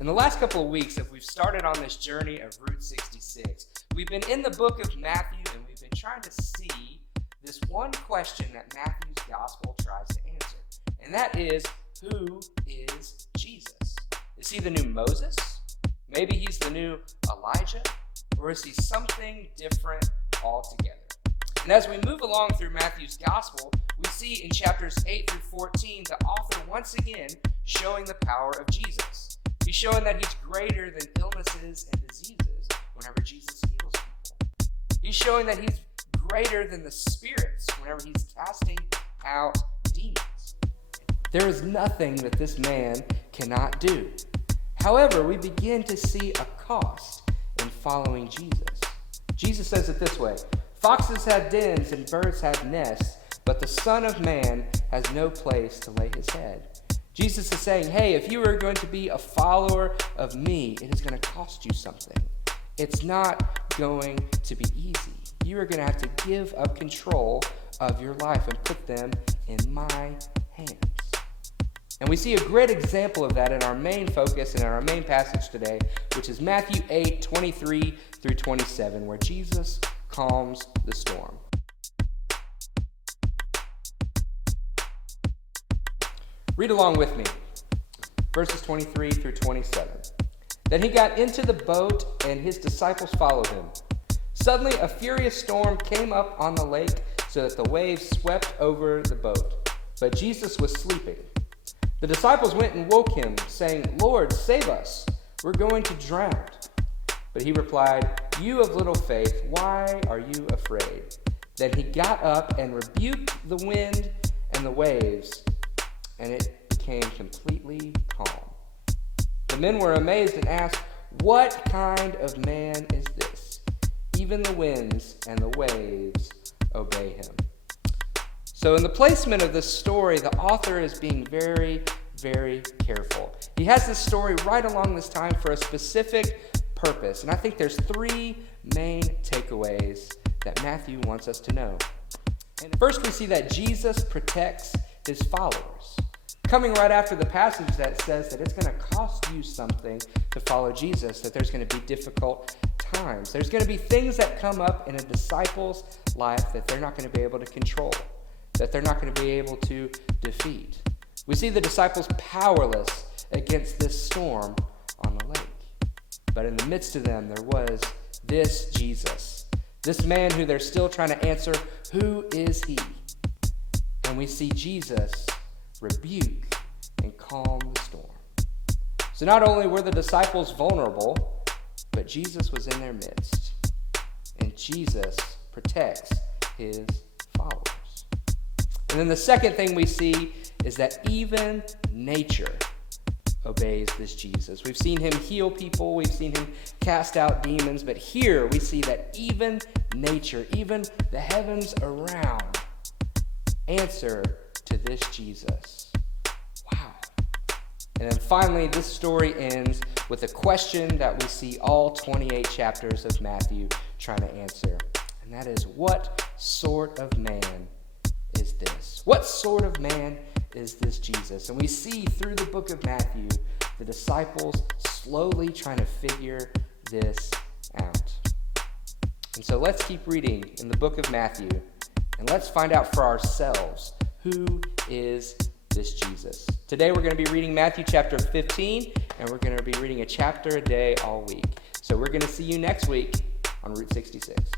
In the last couple of weeks, as we've started on this journey of Root 66, we've been in the book of Matthew, and we've been trying to see this one question that Matthew's gospel tries to answer. And that is, who is Jesus? Is he the new Moses? Maybe he's the new Elijah? Or is he something different altogether? And as we move along through Matthew's gospel, we see in chapters 8 through 14, the author once again showing the power of Jesus. He's showing that he's greater than illnesses and diseases whenever Jesus heals people. He's showing that he's greater than the spirits whenever he's casting out demons. There is nothing that this man cannot do. However, we begin to see a cost in following Jesus. Jesus says it this way, "Foxes have dens and birds have nests, but the Son of Man has no place to lay his head." Jesus is saying, hey, if you are going to be a follower of me, it is going to cost you something. It's not going to be easy. You are going to have to give up control of your life and put them in my hands. And we see a great example of that in our main focus and in our main passage today, which is Matthew 8, 23 through 27, where Jesus calms the storm. Read along with me, verses 23 through 27. Then he got into the boat, and his disciples followed him. Suddenly a furious storm came up on the lake, so that the waves swept over the boat. But Jesus was sleeping. The disciples went and woke him, saying, "Lord, save us. We're going to drown." But he replied, "You of little faith, why are you afraid?" Then he got up and rebuked the wind and the waves, and it became completely calm. The men were amazed and asked, "What kind of man is this? Even the winds and the waves obey him." So in the placement of this story, the author is being very, very careful. He has this story right along this time for a specific purpose. And I think there's three main takeaways that Matthew wants us to know. And first, we see that Jesus protects his followers. Coming right after the passage that says that it's going to cost you something to follow Jesus, that there's going to be difficult times. There's going to be things that come up in a disciple's life that they're not going to be able to control, that they're not going to be able to defeat. We see the disciples powerless against this storm on the lake. But in the midst of them, there was this Jesus, this man who they're still trying to answer, who is he? And we see Jesus rebuke and calm the storm. So not only were the disciples vulnerable, but Jesus was in their midst. And Jesus protects his followers. And then the second thing we see is that even nature obeys this Jesus. We've seen him heal people, we've seen him cast out demons, but here we see that even nature, even the heavens around, answer to this Jesus. Wow. And then finally, this story ends with a question that we see all 28 chapters of Matthew trying to answer. And that is, what sort of man is this? What sort of man is this Jesus? And we see through the book of Matthew, the disciples slowly trying to figure this out. And so let's keep reading in the book of Matthew, and let's find out for ourselves, who is this Jesus? Today we're going to be reading Matthew chapter 15, and we're going to be reading a chapter a day all week. So we're going to see you next week on Root 66.